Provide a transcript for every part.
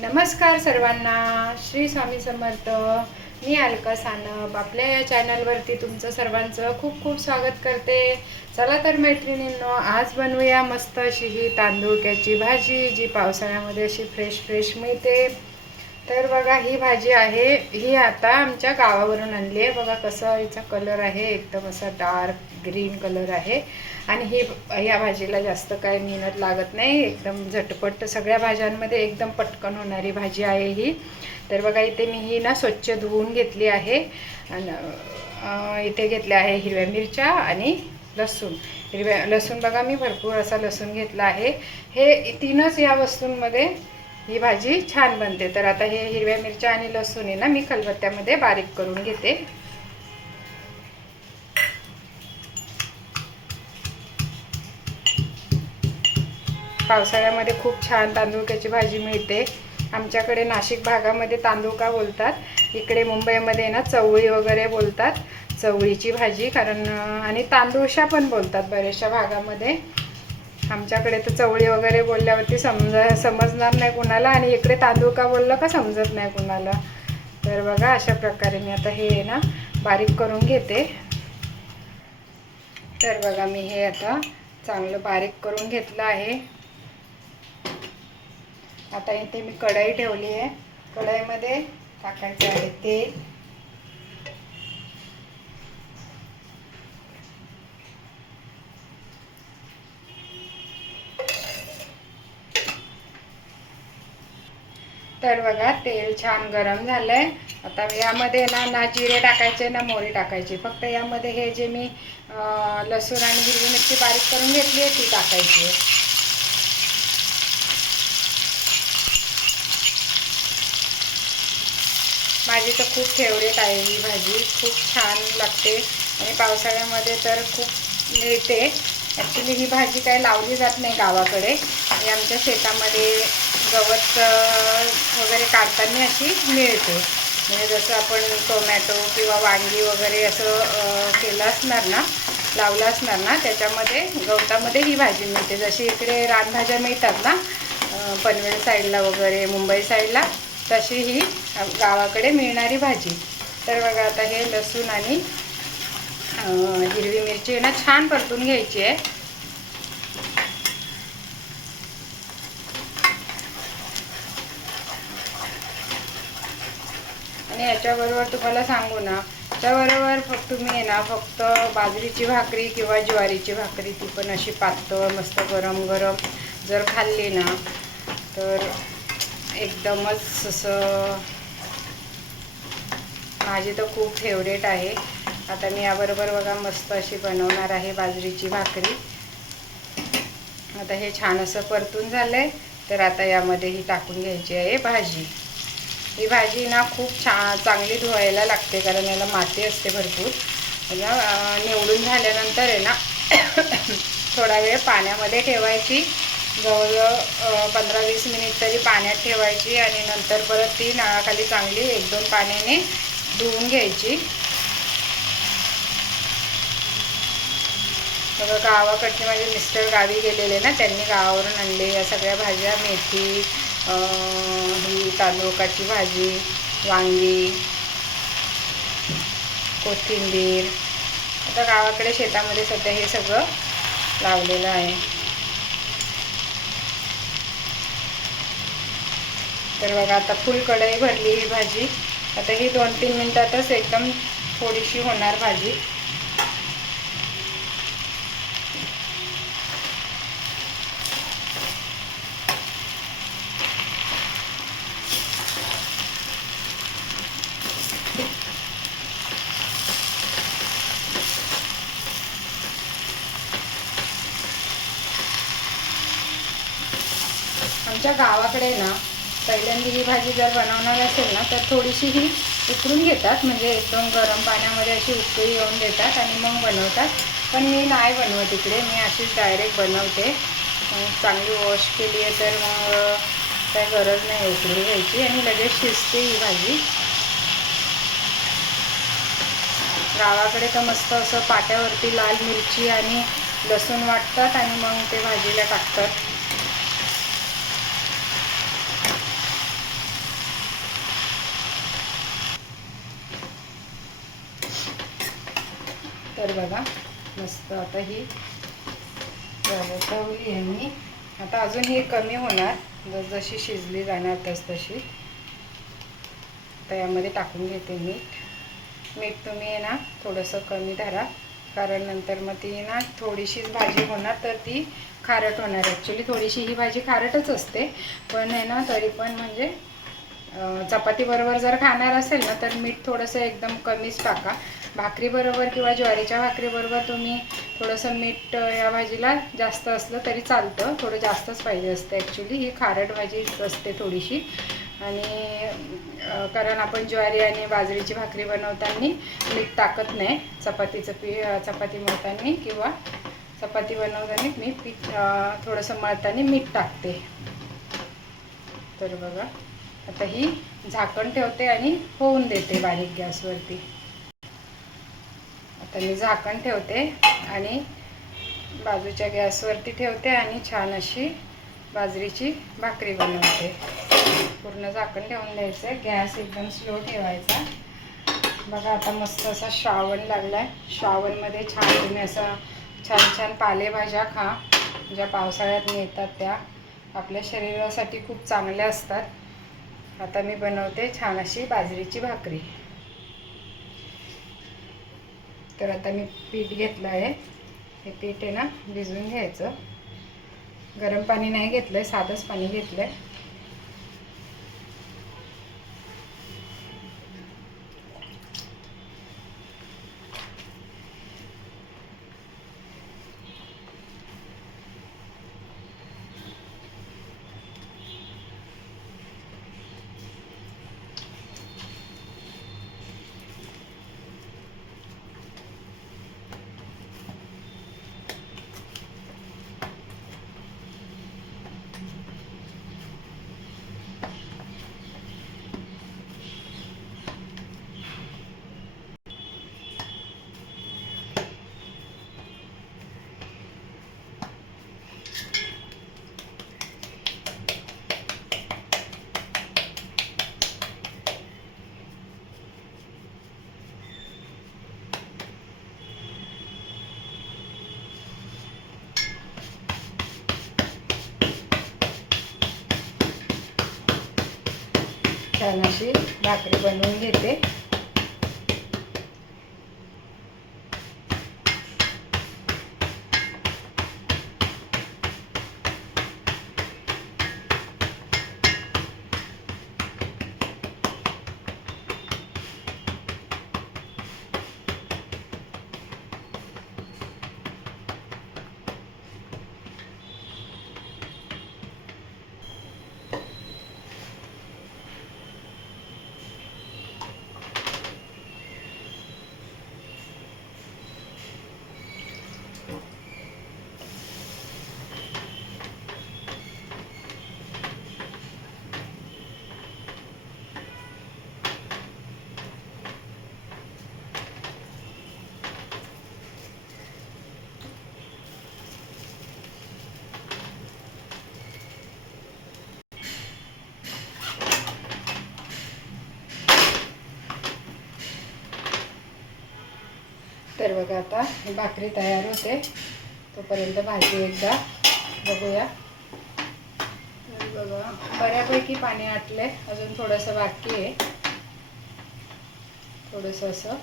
नमस्कार सर्वांना, श्री स्वामी समर्थ. मी अलका सानप आपल्या या चॅनलवरती तुमचं सर्वांचं खूप खूप स्वागत करते. चला तर मैत्रिणींनो, आज बनवूया मस्त अशी ही तांदूळक्याची भाजी, जी पावसाळ्यामध्ये अशी फ्रेश फ्रेश मिळते. तर बघा, ही भाजी आहे, ही आता आमच्या गावावरून आणली आहे. बघा कसं हिचा कलर आहे, एकदम असा डार्क ग्रीन कलर आहे. आणि ह्या भाजीला जास्त काही मेहनत लागत नाही, एकदम झटपट सगळ्या भाज्यांमध्ये एकदम पटकन होणारी भाजी आहे ही. तर बघा, इथे मी ही ना स्वच्छ धुवून घेतली आहे. आणि इथे घेतले आहे हिरव्या मिरच्या आणि लसूण. लसूण बघा, मी भरपूर असा लसूण घेतला आहे. हे तीनच या वस्तूंमध्ये ही भाजी छान बनते. तर आता हे हिरव्या मिरच्या आणि लसूण आहे ना, मी खलबत्त्यामध्ये बारीक करून घेते. पावसाळ्यामध्ये खूप छान तांदूळक्याची भाजी मिळते. आमच्याकडे नाशिक भागामध्ये तांदूळका बोलतात, इकडे मुंबईमध्ये ना चवळी वगैरे बोलतात, चवळीची भाजी. कारण आणि तांदूळशा पण बोलतात बऱ्याचशा भागामध्ये. आमच्याकडे तर चवळी वगैरे बोलल्यावरती समजणार नाही कुणाला, आणि इकडे तांदूळका बोललं का समजत नाही कुणाला. तर बघा, अशा प्रकारे मी आता हे ना बारीक करून घेते. तर बघा, मी हे आता चांगलं बारीक करून घेतलं आहे. आता इथे मी कढई ठेवली आहे. कढईमध्ये टाकायचं आहे तेल. तर बघा, तेल छान गरम झालंय. आता यामध्ये ना जिरे टाकायचे ना मोहरी टाकायची. फक्त यामध्ये हे जे मी लसूण आणि हिरवी मिरची बारीक करून घेतली आहे ती टाकायची आहे. माझी तर खूप फेवरेट आहे ही भाजी, खूप छान लागते आणि पावसाळ्यामध्ये तर खूप मिळते. ॲक्च्युली ही भाजी काही लावली जात नाही गावाकडे, आणि आमच्या शेतामध्ये गवत वगैरे काढताना अशी मिळते. म्हणजे जसं आपण टोमॅटो किंवा वांगी वगैरे असं केलं असणार ना, लावलं असणार ना, त्याच्यामध्ये गवतामध्ये ही भाजी मिळते. जशी इकडे रानभाज्या मिळतात ना पनवेल साईडला वगैरे, मुंबई साईडला, तशी ही गावाकडे मिळणारी भाजी. तर बघा, आता हे लसूण आणि हिरवी मिरची ना छान परतून घ्यायची आहे. आणि याच्याबरोबर तुम्हाला सांगू ना, त्याबरोबर तुम्ही ना फक्त बाजरीची भाकरी किंवा ज्वारीची भाकरी, ती पण अशी पातळ मस्त गरम गरम जर खाल्ली ना, तर एकदमच असं, माझी तर खूप फेवरेट आहे. आता मी याबरोबर बघा मस्त अशी बनवणार आहे बाजरीची भाकरी. आता हे छान असं परतून झालंय. तर आता यामध्ये ही टाकून घ्यायची आहे भाजी. ही भाजी ना खूप चांगली धुवायला लागते, कारण याला माती असते भरपूर. निवडून झाल्यानंतर आहे ना थोडा वेळ पाण्यामध्ये ठेवायची, जवळजवळ 15-20 मिनिट तरी पाण्यात ठेवायची, आणि नंतर परत ती नळाखाली चांगली 1-2 पाण्याने धुवून घ्यायची. बघा, गावाकडचे माझे मिस्टर गावी गेलेले ना, त्यांनी गावावरून आणले या सगळ्या भाज्या. मेथी, ही तांदूळकाची भाजी, वांगी, कोथिंबीर. आता गावाकडे शेतामध्ये सध्या हे सगळं लावलेलं आहे. तर बघा, आता फुल कढई भरली ही भाजी. आता ही 2-3 मिनिटातच एकदम थोडीशी होणार भाजी. आमच्या गावाकडे ना पहिल्यांदा ही भाजी जर बनवणार असेल ना, तर थोडीशी ही उकळून घेतात, म्हणजे एकदम गरम पाण्यामध्ये अशी उकळी येऊन देतात आणि मग बनवतात. पण मी नाही बनवत इकडे, मी अशीच डायरेक्ट बनवते. चांगली वॉश केली आहे तर मग काही गरज नाही उकळून घ्यायची, आणि लगेच शिजते ही भाजी. गावाकडे तर मस्त असं पाट्यावरती लाल मिरची आणि लसूण वाटतात आणि मग ते भाजीला टाकतात. तर बघा मस्त आता ही तवली आहे मी. आता अजून ही कमी होणार, जशी शिजली जाणार तशी. तर यामध्ये टाकून घेते मीठ तुम्ही आहे ना थोडंसं कमी धरा, कारण नंतर मग ती ना थोडीशीच भाजी होणार तर ती खारट होणार. ॲक्च्युली थोडीशी ही भाजी खारटच असते, पण आहे ना तरी पण म्हणजे चपातीबरोबर जर खाणार असेल ना तर मीठ थोडंसं एकदम कमीच टाका. भाकरीबरोबर किंवा ज्वारीच्या भाकरीबरोबर तुम्ही थोडंसं मीठ या भाजीला जास्त असलं तरी चालतं, थोडं जास्तच पाहिजे असतं. ॲक्च्युली ही खारट भाजी असते थोडीशी, आणि कारण आपण ज्वारी आणि बाजरीची भाकरी बनवताना मीठ टाकत नाही. चपाती मळताना किंवा चपाती बनवताना मी थोडंसं मळताना मीठ टाकते. तर बघा आता ही झाकण ठेवते आणि होऊन देते बारीक गॅसवरती. आता मी झाकण ठेवते आणि बाजूच्या गॅसवरती ठेवते आणि छान अशी बाजरीची भाकरी बनवते. पूर्ण झाकण ठेवून द्यायचं, गॅस एकदम स्लो ठेवायचा. बघा आता मस्त असा श्रावण लागला आहे. श्रावणमध्ये छान तुम्ही असं छान पालेभाज्या खा, ज्या पावसाळ्यात मिळतात त्या आपल्या शरीरासाठी खूप चांगल्या असतात. आता मी बनवते छान अशी बाजरीची भाकरी. तर आता मी पीठ घेतलं आहे, हे पीठ आहे ना भिजवून घ्यायचं. गरम पाणी नाही घेतलं आहे, साधंच पाणी घेतलं आहे. छान अशी भाकरी बनवून घेते. तर बघा आता ही भाकरी तयार होते, तोपर्यंत भाजी एकदा बघूया. बघा बऱ्यापैकी पाणी आटलंय, अजून थोडंसं बाकी आहे. थोडंसं असं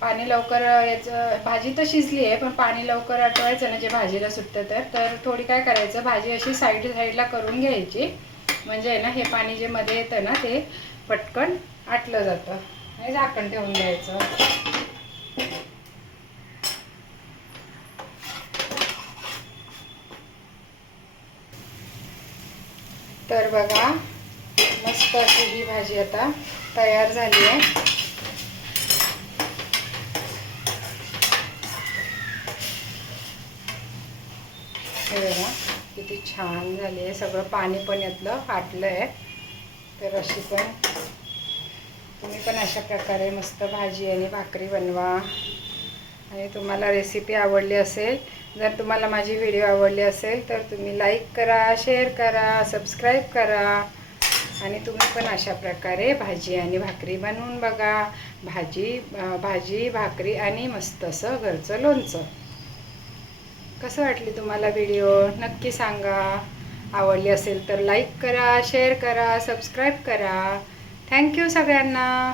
पाणी लवकर याचं, भाजी तर शिजली आहे पण पाणी लवकर आटवायचं ना जे भाजीला सुटतं. तर थोडी काय करायचं, भाजी अशी साईडला करून घ्यायची, म्हणजे ना हे पाणी जे मध्ये येतं ना ते पटकन आटलं जातं. आणि झाकण ठेवून द्यायचं. तर बघा मस्त अशी ही भाजी आता तयार झाली आहे. हे बघा किती छान झाली आहे, सगळं पाणी पण यातलं आटलं आहे. तर अशी पण तुम्ही पण अशा प्रकारे मस्त भाजी आणि भाकरी बनवा. आणि तुम्हाला रेसिपी आवडली असेल, जर तुम्हाला माझी व्हिडिओ आवडली असेल तर तुम्ही लाईक करा, शेअर करा, सबस्क्राईब करा. आणि तुम्ही पण अशा प्रकारे भाजी आणि भाकरी बनवून बघा. भाजी भाकरी आणि मस्त असं घरचं लोणचं. कसं वाटली तुम्हाला व्हिडिओ नक्की सांगा. आवडली असेल तर लाईक करा, शेअर करा, सबस्क्राईब करा. थँक्यू सगळ्यांना.